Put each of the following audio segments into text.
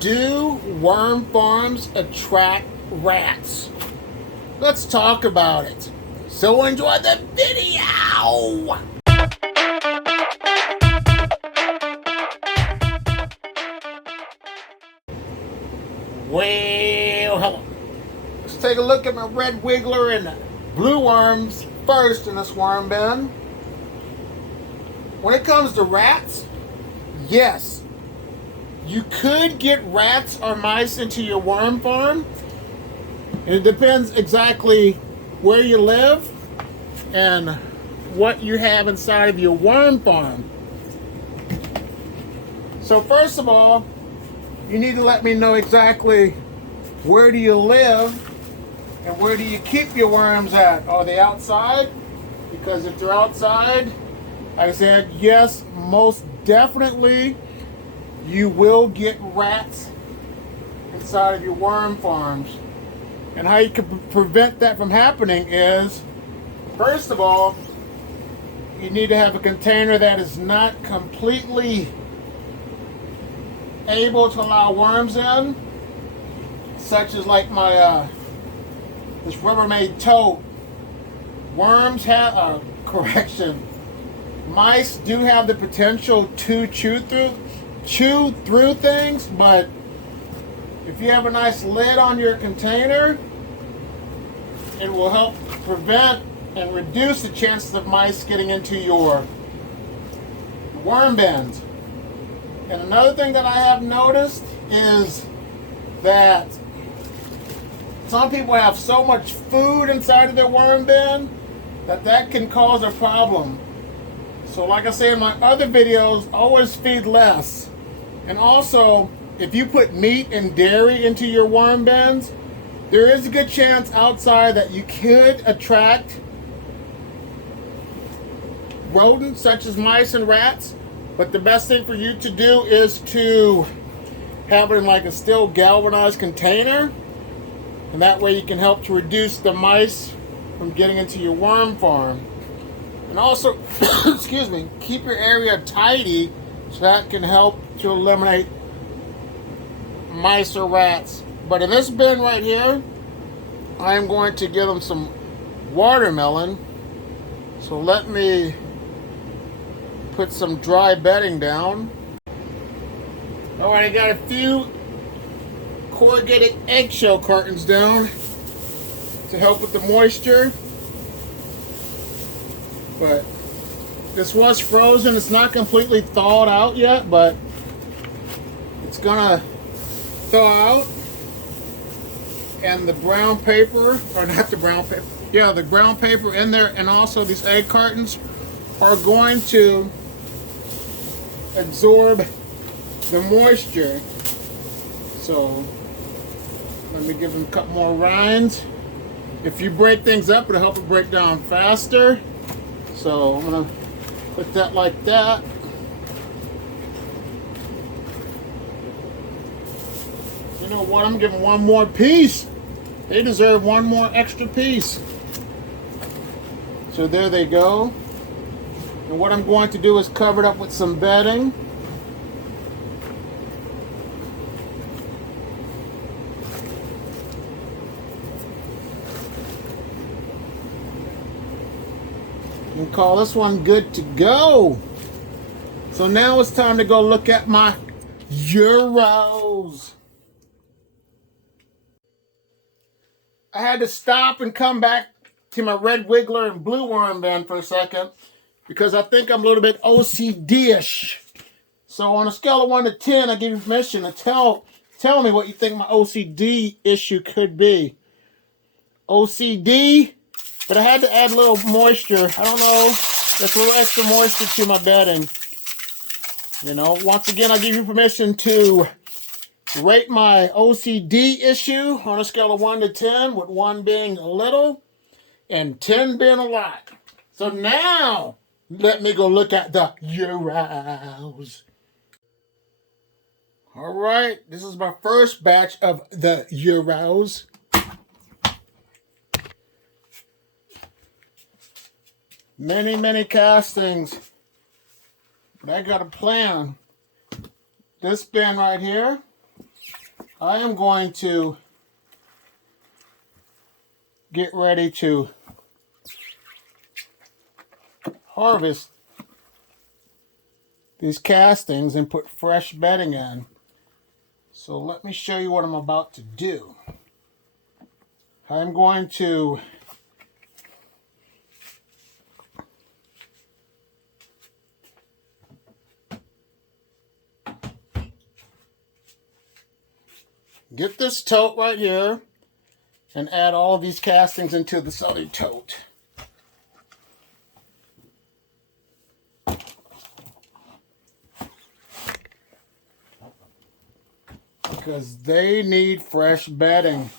Do worm farms attract rats? Let's talk about it. So enjoy the video! Well, hello. Let's take a look at my red wiggler and blue worms first in this worm bin. When it comes to rats, yes, you could get rats or mice into your worm farm. And it depends exactly where you live and what you have inside of your worm farm. So first of all, you need to let me know exactly where do you live and where do you keep your worms at? Are they outside? Because if they're outside, like I said, yes, most definitely you will get rats inside of your worm farms. And how you can prevent that from happening is, first of all, you need to have a container that is not completely able to allow worms in, such as like my this Rubbermaid tote. Worms have mice do have the potential to chew through things, but if you have a nice lid on your container, it will help prevent and reduce the chances of mice getting into your worm bins. And another thing that I have noticed is that some people have so much food inside of their worm bin that can cause a problem. So like I say in my other videos, always feed less. And also, if you put meat and dairy into your worm bins, there is a good chance outside that you could attract rodents such as mice and rats. But the best thing for you to do is to have it in like a still galvanized container. And that way you can help to reduce the mice from getting into your worm farm. And also, excuse me, keep your area tidy so that can help to eliminate mice or rats. But in this bin right here, I am going to give them some watermelon. So let me put some dry bedding down. Alright, I got a few corrugated eggshell cartons down to help with the moisture. But this was frozen. It's not completely thawed out yet, but it's gonna thaw out. And the brown paper, or not the brown paper, yeah, the brown paper in there, and also these egg cartons are going to absorb the moisture. So let me give them a couple more rinds. If you break things up, it'll help it break down faster. So I'm gonna put that like that. You know what? I'm giving one more piece. They deserve one more extra piece. So there they go. And what I'm going to do is cover it up with some bedding. And call this one good to go. So now it's time to go look at my Euros. I had to stop and come back to my red wiggler and blue worm bin for a second because I think I'm a little bit OCD-ish. So on a scale of 1 to 10, I give you permission to tell me what you think my OCD issue could be. OCD, but I had to add a little moisture. I don't know, that's a little extra moisture to my bedding. You know, once again, I give you permission to rate my OCD issue on a scale of 1 to 10, with 1 being a little and 10 being a lot. So now, let me go look at the Euros. All right, this is my first batch of the Euros. Many castings. But I got a plan. This bin right here, I am going to get ready to harvest these castings and put fresh bedding in. So let me show you what I'm about to do. I'm going to get this tote right here and add all of these castings into this other tote. Because they need fresh bedding.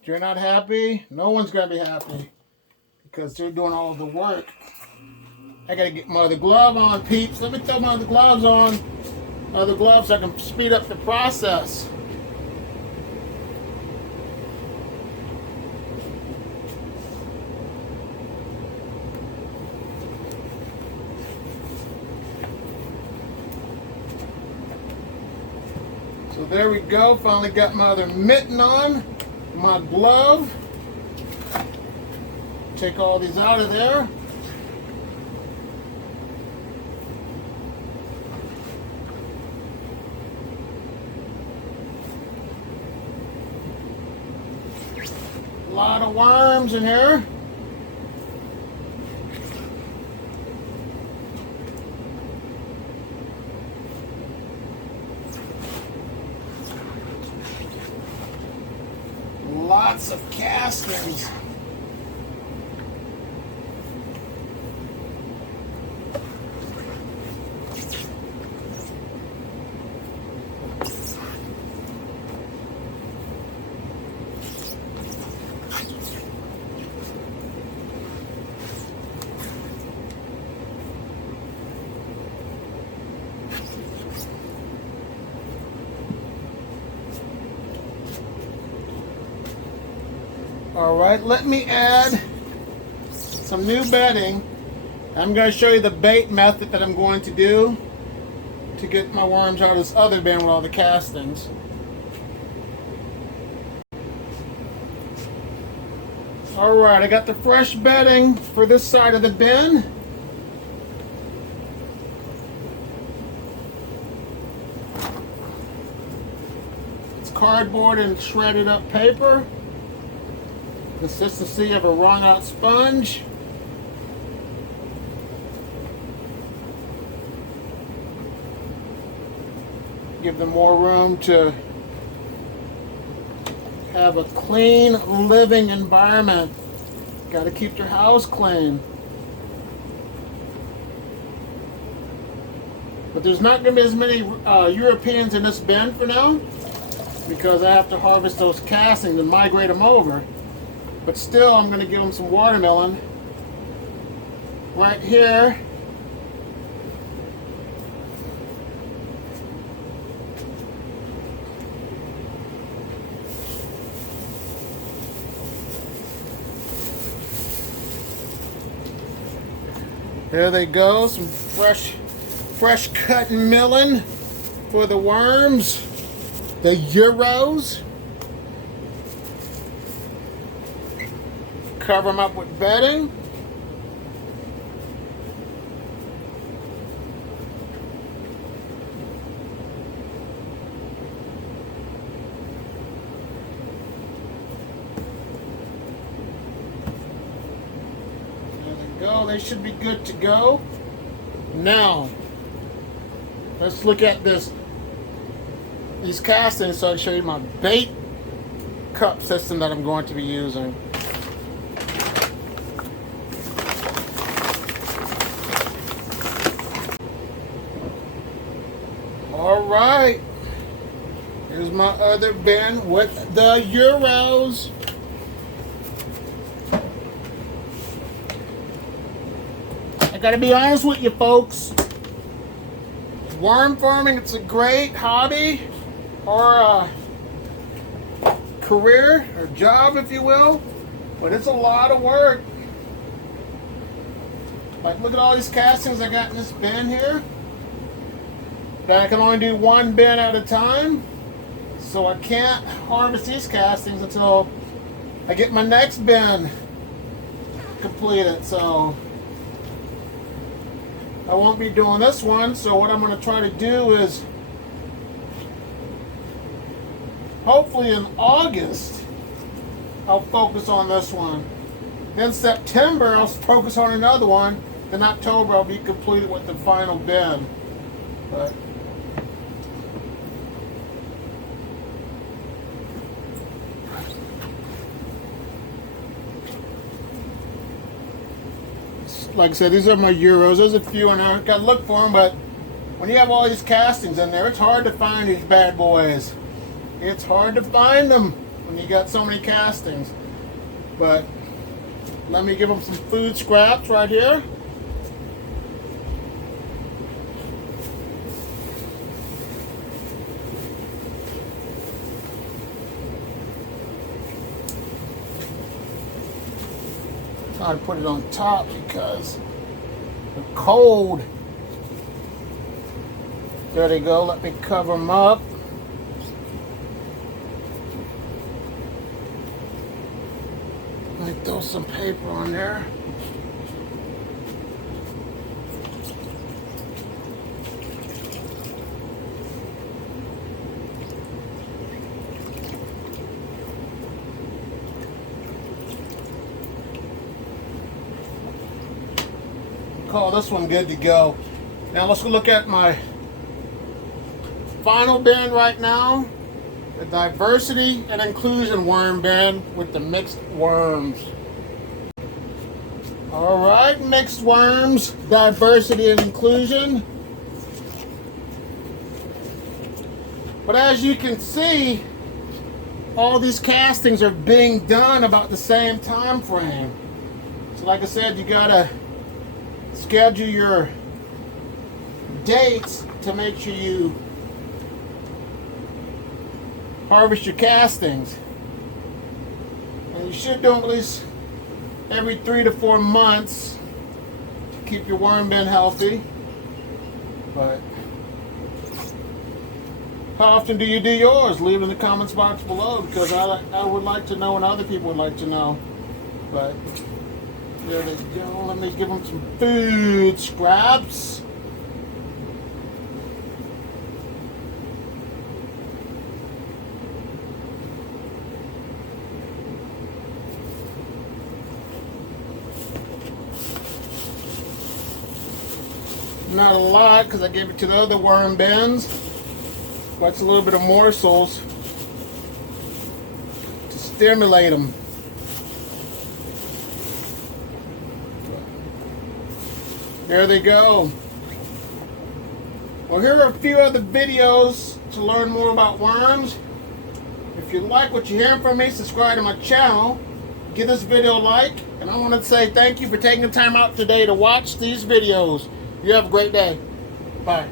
If you're not happy, no one's going to be happy because they're doing all the work. I got to get my other glove on, peeps. Let me throw my other gloves on. Other gloves so I can speed up the process. So there we go. Finally got my other mitten on, my glove. Take all these out of there. A lot of worms in here. Lots of castings. All right, let me add some new bedding. I'm going to show you the bait method that I'm going to do to get my worms out of this other bin with all the castings. All right, I got the fresh bedding for this side of the bin. It's cardboard and shredded up paper. Consistency of a wrung out sponge. Give them more room to have a clean living environment. Got to keep your house clean. But there's not going to be as many Europeans in this bin for now because I have to harvest those castings and migrate them over. But still, I'm going to give them some watermelon right here. There they go, some fresh cut melon for the worms, the Euros. Cover them up with bedding. There they go. They should be good to go. Now, let's look at these castings so I can show you my bait cup system that I'm going to be using. All right, here's my other bin with the Euros. I gotta be honest with you folks, worm farming, it's a great hobby or a career or job, if you will, but it's a lot of work. Like, look at all these castings I got in this bin here. But I can only do one bin at a time, so I can't harvest these castings until I get my next bin completed. So I won't be doing this one. So what I'm going to try to do is, hopefully in August, I'll focus on this one. Then September, I'll focus on another one. Then October, I'll be completed with the final bin. But like I said, these are my Euros. There's a few in there. Gotta look for them, but when you have all these castings in there, it's hard to find these bad boys. It's hard to find them when you got so many castings. But let me give them some food scraps right here. I put it on top because the cold. There they go. Let me cover them up. Let me throw some paper on there. Call this one good to go. Now let's look at my final bin right now. The diversity and inclusion worm bin with the mixed worms. Alright, mixed worms, diversity and inclusion. But as you can see, all these castings are being done about the same time frame. So like I said, you gotta schedule your dates to make sure you harvest your castings. And you should do them at least every 3 to 4 months to keep your worm bin healthy. But how often do you do yours? Leave it in the comments box below, because I would like to know and other people would like to know. But there they go. Let me give them some food scraps. Not a lot, because I gave it to the other worm bins. But it's a little bit of morsels to stimulate them. There they go. Well, here are a few other videos to learn more about worms. If you like what you're hearing from me, subscribe to my channel. Give this video a like. And I want to say thank you for taking the time out today to watch these videos. You have a great day. Bye.